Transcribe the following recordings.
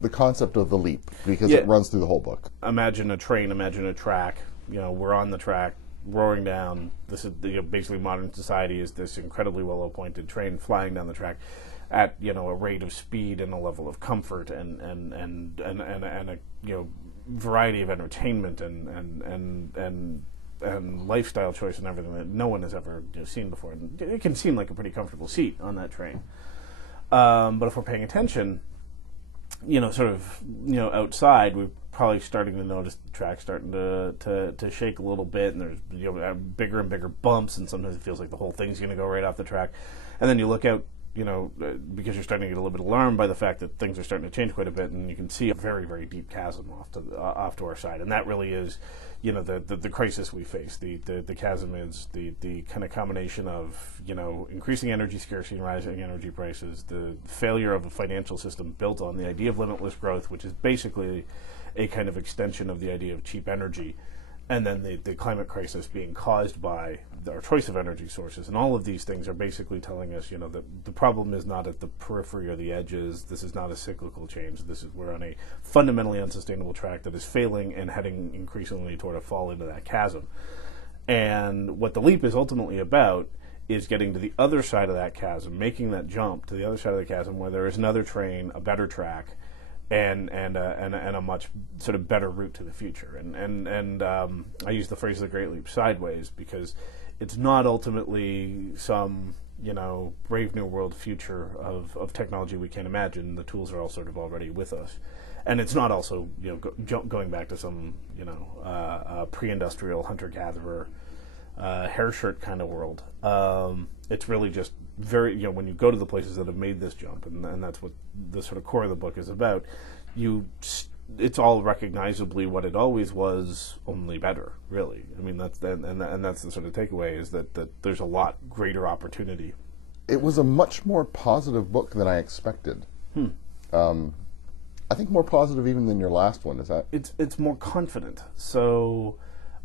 The concept of the leap, because Yeah. it runs through the whole book. Imagine a train, imagine a track. We're on the track, roaring down. This is basically modern society is this incredibly well-appointed train flying down the track at a rate of speed and a level of comfort and a variety of entertainment and lifestyle choice and everything that no one has ever seen before. And it can seem like a pretty comfortable seat on that train, but if we're paying attention, outside, we're probably starting to notice the track starting to shake a little bit, and there's bigger and bigger bumps, and sometimes it feels like the whole thing's going to go right off the track. And then you look out, because you're starting to get a little bit alarmed by the fact that things are starting to change quite a bit, and you can see a very, very deep chasm off to our side, and that really is, the crisis we face. The chasm is the kind of combination of increasing energy scarcity and rising energy prices, the failure of a financial system built on the idea of limitless growth, which is basically a kind of extension of the idea of cheap energy, and then the climate crisis being caused by our choice of energy sources. And all of these things are basically telling us, that the problem is not at the periphery or the edges. This is not a cyclical change. We're on a fundamentally unsustainable track that is failing and heading increasingly toward a fall into that chasm. And what the leap is ultimately about is getting to the other side of that chasm, making that jump to the other side of the chasm where there is another train, a better track, and a much sort of better route to the future. And I use the phrase "the Great Leap" sideways because it's not ultimately some brave new world future of technology we can't imagine. The tools are all sort of already with us, and it's not also going back to some pre-industrial hunter-gatherer hair shirt kind of world. It's really just very, when you go to the places that have made this jump, and that's what the sort of core of the book is about, it's all recognizably what it always was, only better, really. I mean, that's the sort of takeaway, is that there's a lot greater opportunity. It was a much more positive book than I expected. I think more positive even than your last one. Is that? It's more confident. So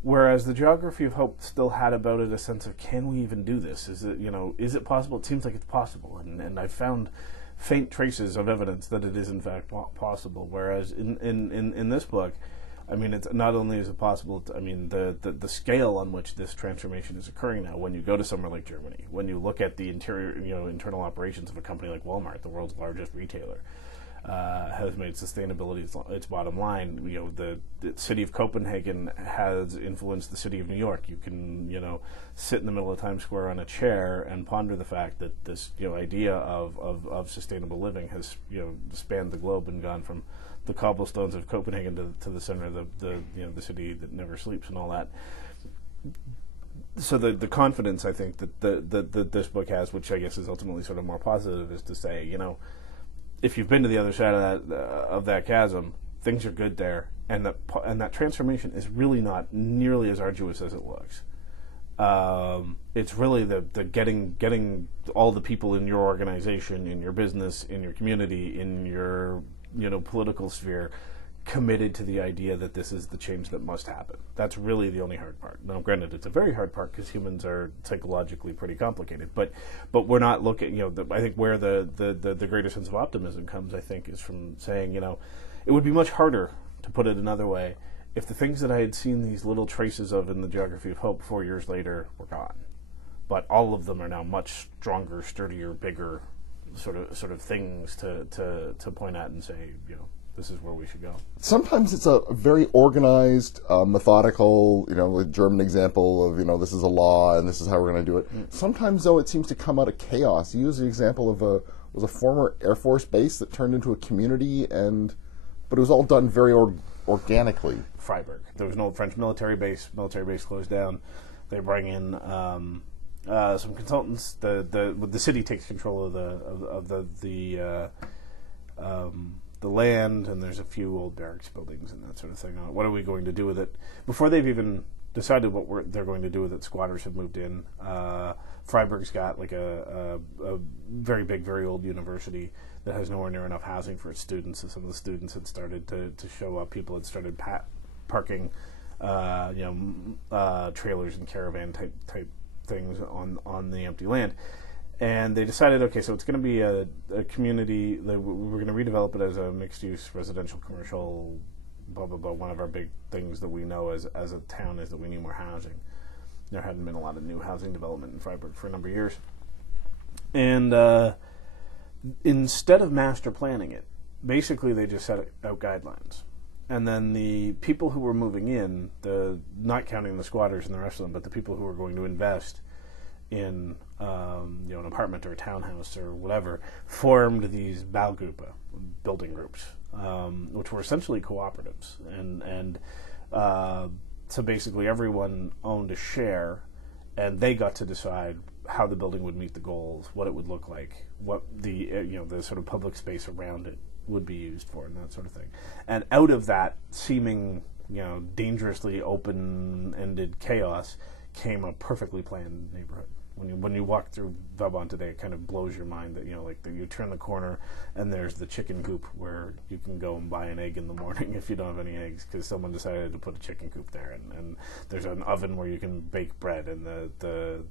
whereas the Geography of Hope still had about it a sense of, can we even do this? Is it possible? It seems like it's possible, and I found faint traces of evidence that it is in fact possible. Whereas in this book, I mean, it's not only is it possible. I mean, the scale on which this transformation is occurring now. When you go to somewhere like Germany, when you look at the internal operations of a company like Walmart, the world's largest retailer, has made sustainability its bottom line. The city of Copenhagen has influenced the city of New York. You can, sit in the middle of Times Square on a chair and ponder the fact that this, idea of sustainable living has, spanned the globe and gone from the cobblestones of Copenhagen to the center of the city that never sleeps and all that. So the confidence, I think, that this book has, which I guess is ultimately sort of more positive, is to say, if you've been to the other side of that chasm, things are good there, and that transformation is really not nearly as arduous as it looks. It's really the getting all the people in your organization, in your business, in your community, in your political sphere committed to the idea that this is the change that must happen. That's really the only hard part. Now, granted, it's a very hard part because humans are psychologically pretty complicated, but we're not looking, I think where the greater sense of optimism comes, I think, is from saying, it would be much harder, to put it another way, if the things that I had seen these little traces of in the Geography of Hope 4 years later were gone. But all of them are now much stronger, sturdier, bigger sort of things to point at and say, this is where we should go. Sometimes it's a very organized, methodical, the German example of, this is a law and this is how we're going to do it. Sometimes, though, it seems to come out of chaos. You use the example of a former Air Force base that turned into a community, but it was all done very organically. Freiburg. There was an old French military base. Military base closed down. They bring in some consultants. The city takes control of the land, and there's a few old barracks buildings and that sort of thing. What are we going to do with it? Before they've even decided what they're going to do with it, squatters have moved in. Freiburg's got like a very big, very old university that has nowhere near enough housing for its students. So some of the students had started to show up. People had started parking, trailers and caravan type things on the empty land. And they decided, okay, so it's going to be a community. We're going to redevelop it as a mixed-use residential, commercial, blah, blah, blah. One of our big things that we know as a town is that we need more housing. There hadn't been a lot of new housing development in Freiburg for a number of years. And instead of master planning it, basically they just set out guidelines. And then the people who were moving in, not counting the squatters and the rest of them, but the people who were going to invest in an apartment or a townhouse or whatever, formed these Baugruppe, building groups, which were essentially cooperatives. And so basically everyone owned a share, and they got to decide how the building would meet the goals, what it would look like, what the the sort of public space around it would be used for, and that sort of thing. And out of that seeming dangerously open-ended chaos came a perfectly planned neighborhood. When you walk through Vauban today, it kind of blows your mind that you turn the corner and there's the chicken coop where you can go and buy an egg in the morning if you don't have any eggs because someone decided to put a chicken coop there, and there's an oven where you can bake bread, and the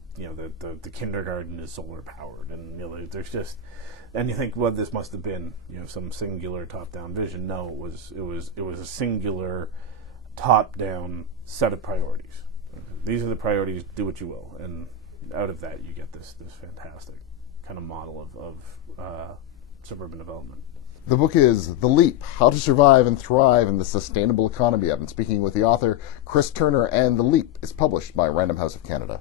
kindergarten is solar powered, and there's just, and you think, well, this must have been some singular top-down vision. No, it was a singular top-down set of priorities. These are the priorities. Do what you will, and out of that you get this fantastic kind of model of suburban development. The book is The Leap: How to Survive and Thrive in the Sustainable Economy. I've been speaking with the author, Chris Turner, and The Leap is published by Random House of Canada.